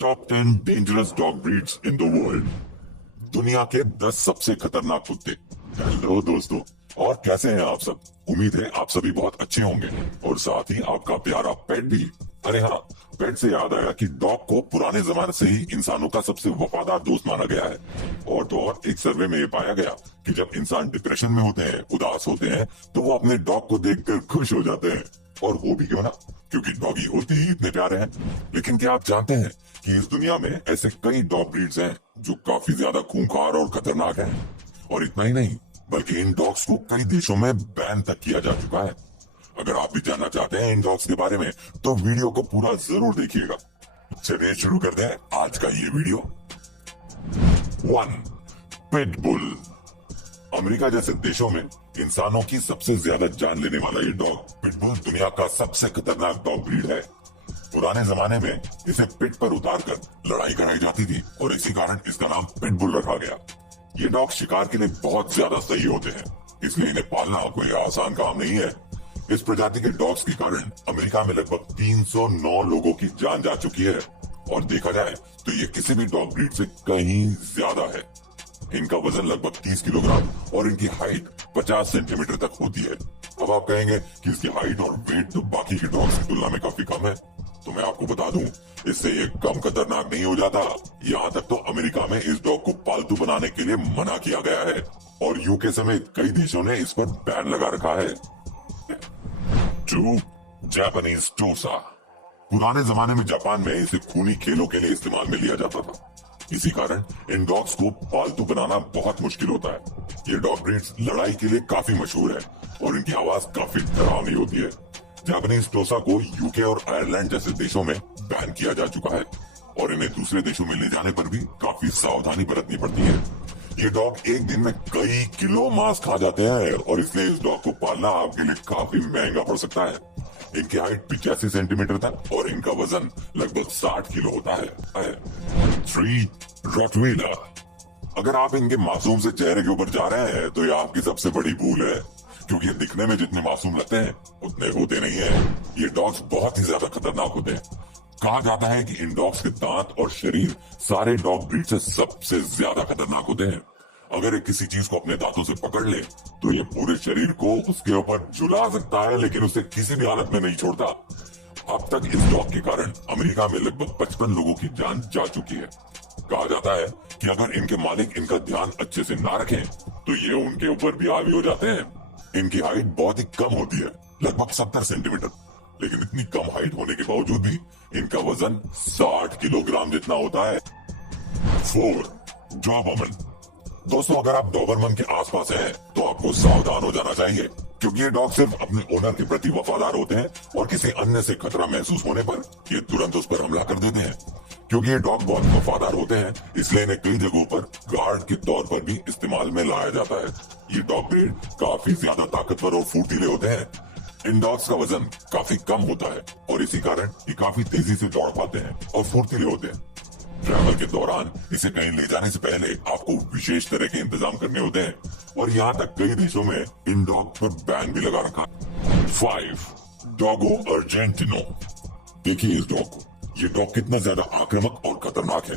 Top 10 dangerous dog breeds in the world. दुनिया के 10 सबसे खतरनाक कुत्ते। हेलो दोस्तों, और कैसे हैं आप सब? उम्मीद है आप सभी बहुत अच्छे होंगे और साथ ही आपका प्यारा पेट भी। अरे हाँ, पेट से याद आया कि डॉग को पुराने जमाने से ही इंसानों का सबसे वफादार दोस्त माना गया है। और तो और एक सर्वे में ये पाया गया कि जब इंसान डिप्रेशन में होते हैं, उदास होते हैं, तो वो अपने डॉग को देखकर खुश हो जाते हैं। और वो भी क्यों ना, क्योंकि डॉगी होते ही इतने प्यारे हैं। लेकिन क्या आप जानते हैं कि इस दुनिया में ऐसे कई डॉग ब्रीड्स हैं जो काफी ज्यादा खूंखार और खतरनाक हैं। और इतना ही नहीं, बल्कि इन डॉग्स को कई देशों में बैन तक किया जा चुका है। अगर आप भी जानना चाहते हैं इन डॉग्स के बारे में, तो वीडियो को पूरा जरूर देखिएगा। चलिए शुरू कर दें आज का ये वीडियो। 1. पिटबुल। अमेरिका जैसे देशों में इंसानों की सबसे ज्यादा जान लेने वाला ये डॉग पिटबुल दुनिया का सबसे खतरनाक डॉग ब्रीड है। पुराने जमाने में इसे पिट पर उतारकर लड़ाई कराई जाती थी और इसी कारण इसका नाम पिटबुल रखा गया। ये डॉग शिकार के लिए बहुत ज्यादा सही होते हैं, इसलिए इन्हें पालना कोई आसान काम नहीं है। इस प्रजाति के डॉग्स के कारण अमेरिका में लगभग 309 लोगों की जान जा चुकी है। और देखा जाए तो ये किसी भी डॉग ब्रीड से कहीं ज्यादा है। इनका वजन लगभग 30 किलोग्राम और इनकी हाइट 50 सेंटीमीटर तक होती है। अब आप कहेंगे कि इसकी हाइट और वेट तो बाकी के डॉग्स की तुलना में काफी कम है, तो मैं आपको बता दूं, इससे ये कम खतरनाक नहीं हो जाता। यहाँ तक तो अमेरिका में इस डॉग को पालतू बनाने के लिए मना किया गया है और यूके समेत कई देशों ने इस पर बैन लगा रखा है। 2. जापानीज टोसा। पुराने जमाने में जापान में इसे खूनी खेलों के लिए इस्तेमाल में लिया जाता था। इसी कारण इन डॉग्स को पालतू बनाना बहुत मुश्किल होता है। ये डॉग ब्रीड्स लड़ाई के लिए काफी मशहूर है और इनकी आवाज काफी डरावनी होती है। जापानीज टोसा को यूके और आयरलैंड जैसे देशों में बैन किया जा चुका है और इन्हें दूसरे देशों में ले जाने पर भी काफी सावधानी बरतनी पड़ती है। ये डॉग एक दिन में कई किलो मांस खा जाते हैं और इसलिए इस डॉग को पालना आपके लिए काफी महंगा पड़ सकता है। इनकी हाइट 85 सेंटीमीटर तक और इनका वजन लगभग 60 किलो होता है। 3. रॉटवीलर। अगर आप इनके मासूम से चेहरे के ऊपर जा रहे हैं तो यह आपकी सबसे बड़ी भूल है, क्योंकि ये दिखने में जितने मासूम लगते हैं उतने होते नहीं है। ये डॉग्स बहुत ही ज्यादा खतरनाक होते हैं। कहा जाता है कि इन डॉग्स के दांत और शरीर सारे डॉग ब्रीड से सबसे ज्यादा खतरनाक होते हैं। अगर ये किसी चीज को अपने दांतों से पकड़ ले तो ये पूरे शरीर को उसके ऊपर झुला सकता है, लेकिन उसे किसी भी हालत में नहीं छोड़ता। अब तक इस डॉग के कारण अमेरिका में लगभग 55 लोगों की जान जा चुकी है। कहा जाता है कि अगर इनके मालिक इनका ध्यान अच्छे से ना रखें तो ये उनके ऊपर भी हावी हो जाते हैं। इनकी हाइट बहुत ही कम होती है, लगभग 70 सेंटीमीटर, लेकिन इतनी कम हाइट होने के बावजूद भी इनका वजन 60 किलोग्राम जितना होता है। 4. डॉबरमैन। दोस्तों, अगर आप डॉबरमैन के आसपास हैं तो आपको सावधान हो जाना चाहिए, क्योंकि ये डॉग सिर्फ अपने ओनर के प्रति वफादार होते हैं और किसी अन्य से खतरा महसूस होने पर ये तुरंत उस पर हमला कर देते हैं। क्योंकि ये डॉग बहुत वफादार होते हैं, इसलिए इन्हें कई जगहों पर गार्ड के तौर पर भी इस्तेमाल में लाया जाता है। ये डॉग ब्रीड काफी ज्यादा ताकतवर और फुर्तीले होते हैं। इन डॉग्स का वजन काफी कम होता है और इसी कारण ये काफी तेजी से दौड़ पाते हैं और फुर्तीले होते हैं। ट्रैवल के दौरान इसे कहीं ले जाने से पहले आपको विशेष तरह के इंतजाम करने होते हैं और यहाँ तक कई देशों में इन डॉग पर बैन भी लगा रखा है। 5. Doggo Argentino. देखिए इस डॉग को, ये डॉग कितना ज्यादा आक्रामक और खतरनाक है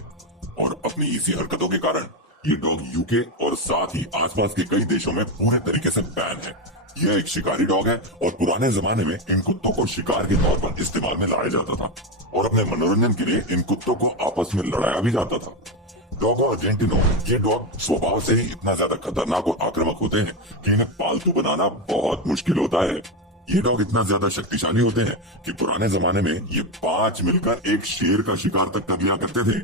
और अपनी इसी हरकतों के कारण ये डॉग यूके और साथ ही आसपास के कई देशों में पूरे तरीके से बैन है। यह एक शिकारी डॉग है और पुराने जमाने में इन कुत्तों को शिकार के तौर पर इस्तेमाल में लाया जाता था और अपने मनोरंजन के लिए इन कुत्तों को आपस में लड़ाया भी जाता था। डॉगो अर्जेंटिनो, ये डॉग स्वभाव से ही इतना ज्यादा खतरनाक और आक्रामक होते हैं कि इन्हें पालतू बनाना बहुत मुश्किल होता है। ये डॉग इतना ज्यादा शक्तिशाली होते हैं कि पुराने जमाने में ये 5 मिलकर एक शेर का शिकार तक कर लिया करते थे।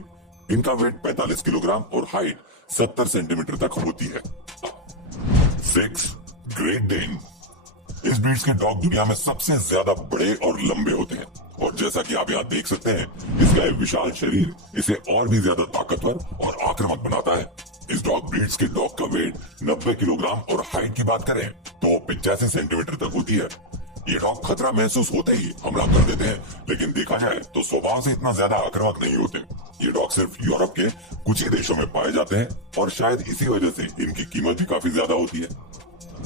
इनका वेट 45 किलोग्राम और हाइट 70 सेंटीमीटर तक होती है। 6. Great Dane. इस ब्रीड के डॉग दुनिया में सबसे ज्यादा बड़े और लंबे होते हैं और जैसा कि आप यहाँ देख सकते हैं, इसका एक विशाल शरीर इसे और भी ज्यादा ताकतवर और आक्रामक बनाता है। इस डॉग ब्रीड्स के डॉग का वेट 90 किलोग्राम और हाइट की बात करें तो 85 सेंटीमीटर तक होती है। ये डॉग खतरा महसूस होते ही हमला कर देते हैं, लेकिन देखा जाए तो स्वभाव से इतना ज्यादा आक्रामक नहीं होते। ये डॉग सिर्फ यूरोप के कुछ ही देशों में पाए जाते हैं और शायद इसी वजह से इनकी कीमत भी काफी ज्यादा होती है।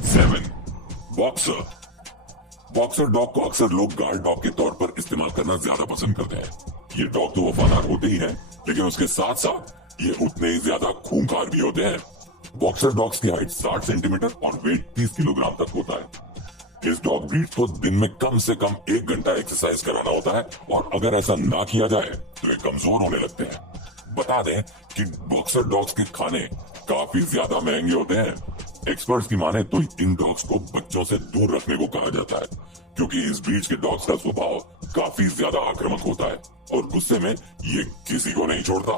7. बॉक्सर। बॉक्सर डॉग को अक्सर लोग गार्ड डॉग के तौर पर इस्तेमाल करना ज्यादा पसंद करते हैं। ये डॉग तो वफादार होते ही हैं, लेकिन उसके साथ साथ ये उतने ही ज्यादा खूंखार भी होते हैं। बॉक्सर डॉग्स की हाइट 60 सेंटीमीटर और वेट 30 किलोग्राम तक होता है। इस डॉग ब्रीड को दिन में कम से कम 1 घंटा एक्सरसाइज कराना होता है, और अगर ऐसा ना किया जाए तो ये कमजोर होने लगते हैं। बता दें कि बॉक्सर डॉग्स के खाने काफी ज्यादा महंगे होते हैं। एक्सपर्ट्स की माने तो इन डॉग्स को बच्चों से दूर रखने को कहा जाता है, क्योंकि इस ब्रीड के डॉग्स का स्वभाव काफी ज्यादा आक्रामक होता है और गुस्से में ये किसी को नहीं छोड़ता।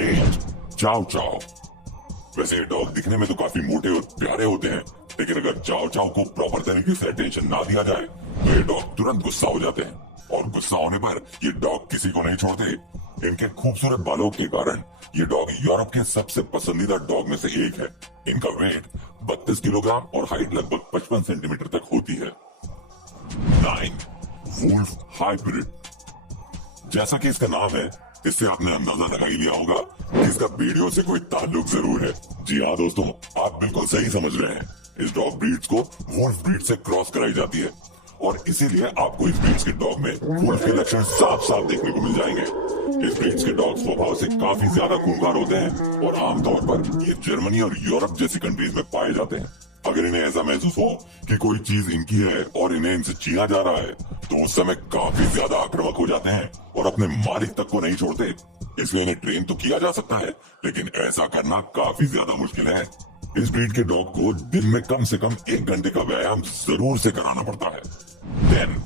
8 चाव चाव। वैसे ये डॉग दिखने में तो काफी मोटे और प्यारे होते हैं, लेकिन अगर चाव चाव को प्रॉपर तरीके से अटेंशन ना दिया जाए तो ये डॉग तुरंत गुस्सा हो जाते हैं, और गुस्सा होने पर ये डॉग किसी को नहीं छोड़ते। इनके खूबसूरत बालों के कारण ये डॉग यूरोप के सबसे पसंदीदा डॉग में से एक है। इनका वेट 32 किलोग्राम और हाइट लगभग 55 सेंटीमीटर तक होती है। 9 वुल्फ हाइब्रिड। जैसा कि इसका नाम है, इससे आपने अंदाजा लगा ही लिया होगा कि इसका वीडियो से कोई ताल्लुक जरूर है। जी हाँ दोस्तों, आप बिल्कुल सही समझ रहे हैं। इस डॉग ब्रीड्स को वुल्फ ब्रीड से क्रॉस कराई जाती है, और इसीलिए आपको इस ब्रीड्स के डॉग में वुल्फ के लक्षण साफ साफ देखने को मिल जाएंगे। इस ब्रीड्स के डॉग स्वभाव से काफी ज्यादा खूंखार होते हैं, और आमतौर पर ये जर्मनी और यूरोप जैसी कंट्रीज में पाए जाते हैं। अगर इन्हें ऐसा महसूस हो कि कोई चीज इनकी है और इन्हें इनसे छीना जा रहा है, तो उस समय काफी ज्यादा आक्रामक हो जाते हैं और अपने मालिक तक को नहीं छोड़ते। इसलिए इन्हें ट्रेन तो किया जा सकता है, लेकिन ऐसा करना काफी ज्यादा मुश्किल है। इस ब्रीड के डॉग को दिन में कम से कम 1 घंटे का व्यायाम जरूर से कराना पड़ता है। 10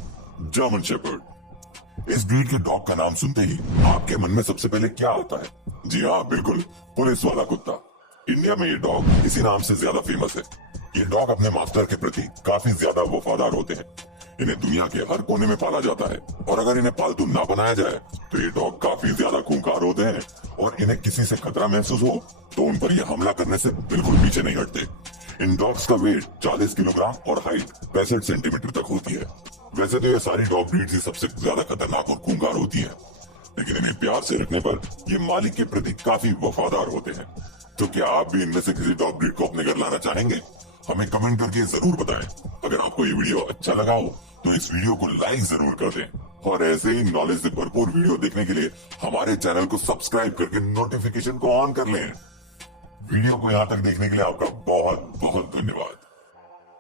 जर्मन शेपर्ड। इस ब्रीड के डॉग का नाम सुनते ही आपके मन में सबसे पहले क्या आता है? जी हाँ, बिल्कुल, पुलिस वाला कुत्ता। इंडिया में ये डॉग इसी नाम से ज्यादा फेमस है। ये डॉग अपने मास्टर के प्रति काफी ज्यादा वफादार होते हैं। इन्हें दुनिया के हर कोने में पाला जाता है, और अगर इन्हें पालतू ना बनाया जाए तो ये डॉग काफी ज्यादा खूंखार होते हैं, और इन्हें किसी से खतरा महसूस हो तो उन पर ये हमला करने से बिल्कुल पीछे नहीं हटते। इन डॉग्स का वेट 40 किलोग्राम और हाइट 65 सेंटीमीटर तक होती है। वैसे तो ये सारी डॉग ब्रीड्स ही सबसे ज्यादा खतरनाक और खूंखार होती है, लेकिन इन्हें प्यार से रखने पर ये मालिक के प्रति काफी वफादार होते हैं। तो क्या आप भी इनमें से किसी डॉग ब्रीड को अपने घर लाना चाहेंगे? हमें कमेंट करके जरूर बताएं। अगर आपको ये वीडियो अच्छा लगा हो तो इस वीडियो को लाइक जरूर कर दें, और ऐसे ही नॉलेज से भरपूर वीडियो देखने के लिए हमारे चैनल को सब्सक्राइब करके नोटिफिकेशन को ऑन कर लें। वीडियो को यहाँ तक देखने के लिए आपका बहुत बहुत धन्यवाद।